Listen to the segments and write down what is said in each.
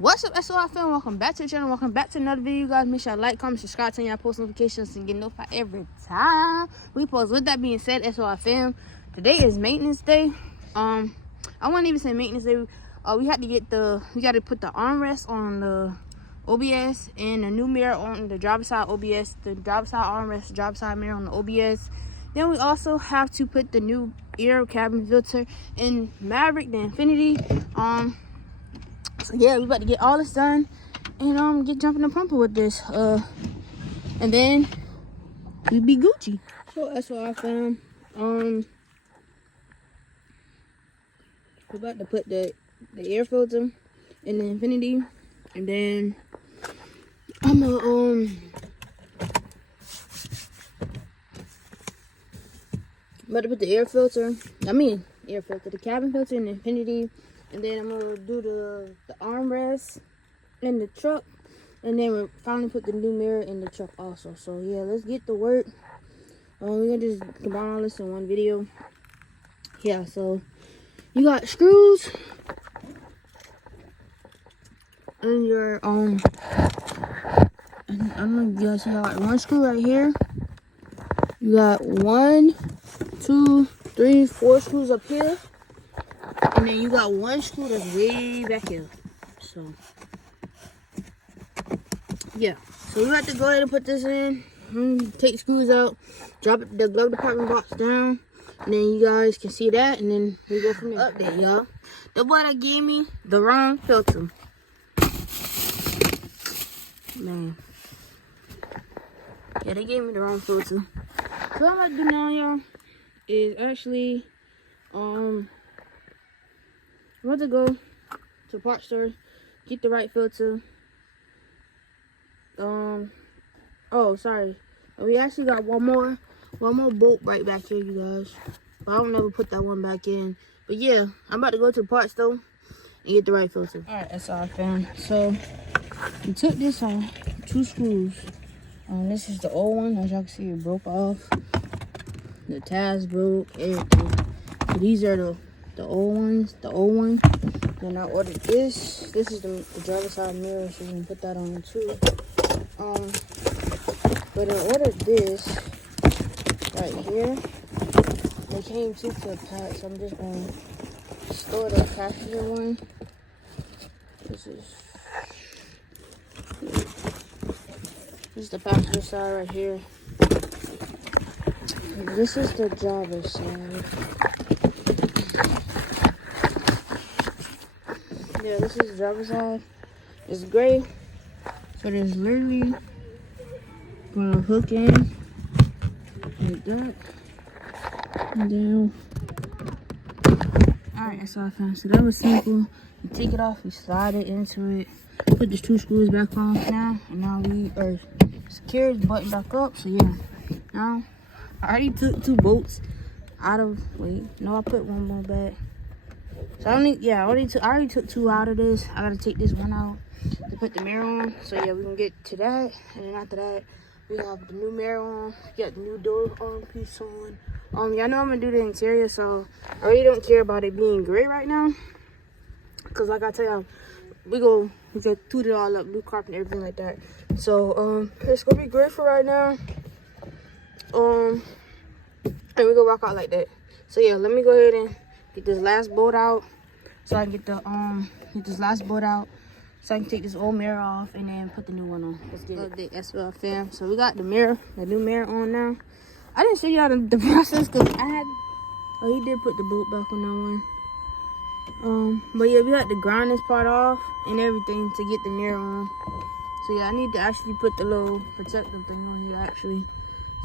What's up, SOI fam? Welcome back to the channel. Welcome back to another video, guys. Make sure you like, comment, subscribe, turn your post notifications, and get notified every time we post. With that being said, SOI fam, today is maintenance day. I wouldn't even say maintenance day. We got to put the armrest on the OBS and the new mirror on the driver's side OBS, the driver's side armrest, driver's side mirror on the OBS. Then we also have to put the new air cabin filter in Maverick, the Infiniti. So yeah, we about to get all this done and get jumping the pumper with this. And then we be Gucci. So that's what I found. We're about to put the air filter in the Infiniti, and then I'm gonna about to put the the cabin filter in the Infiniti. And then I'm gonna do the armrest in the truck, and then we'll finally put the new mirror in the truck also. So yeah, let's get to work. We're gonna just combine all this in one video. Yeah, so you got screws in your I don't know if you guys see, I got one screw right here. You got 1, 2, 3, 4 screws up here. And then you got one screw that's way back here. So yeah, so we have to go ahead and put this in, take the screws out, drop the glove department box down, and then you guys can see that, and then we go from there. Update, y'all. The boy that gave me the wrong filter. Man. Yeah, they gave me the wrong filter. So what I'm about to do now, y'all, is actually I'm about to go to the parts store, get the right filter. Oh, sorry. We actually got one more bolt right back here, you guys. But I don't never put that one back in. But yeah, I'm about to go to the parts store and get the right filter. Alright, that's all I found. So we took this on 2 screws. This is the old one. As y'all can see, it broke off. The tabs broke, everything. So these are the old ones, the old one. Then I ordered this. This is the driver's side mirror, so you can put that on too. But I ordered this right here. They came 2 to a pack, so I'm just gonna store the passenger one. This is the passenger side right here. And this is the driver's side. Yeah, this is the driver's side. It's gray, so there's literally gonna hook in like that, and then alright, that's all I found. So that was simple. You take it off, you slide it into it, put the 2 screws back on now, and now we are secured, button back up. So yeah, now I already took 2 bolts out of. Wait, no, I put one more back. So I already took 2 out of this. I gotta take this one out to put the mirror on. So yeah, we can get to that, and then after that, we have the new mirror on. We got the new door piece on. Y'all know I'm gonna do the interior, so I really don't care about it being gray right now, cause like I tell y'all, we go toot it all up, new carpet, everything like that. So it's gonna be gray for right now. And we gonna rock out like that. So yeah, let me go ahead and get this last bolt out, so I can get this last bolt out, so I can take this old mirror off and then put the new one on. Let's get it. That's what I found. So we got the new mirror on now. I didn't show y'all the process because I had. Oh, he did put the bolt back on that one. But yeah, we got to grind this part off and everything to get the mirror on. So yeah, I need to actually put the little protective thing on here actually.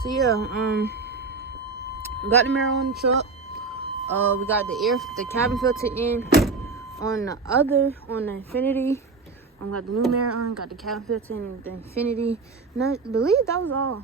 So yeah, we got the mirror on the truck. We got the cabin filter in on the Infiniti. Got the new mirror on, got the cabin filter in the Infiniti. And I believe that was all.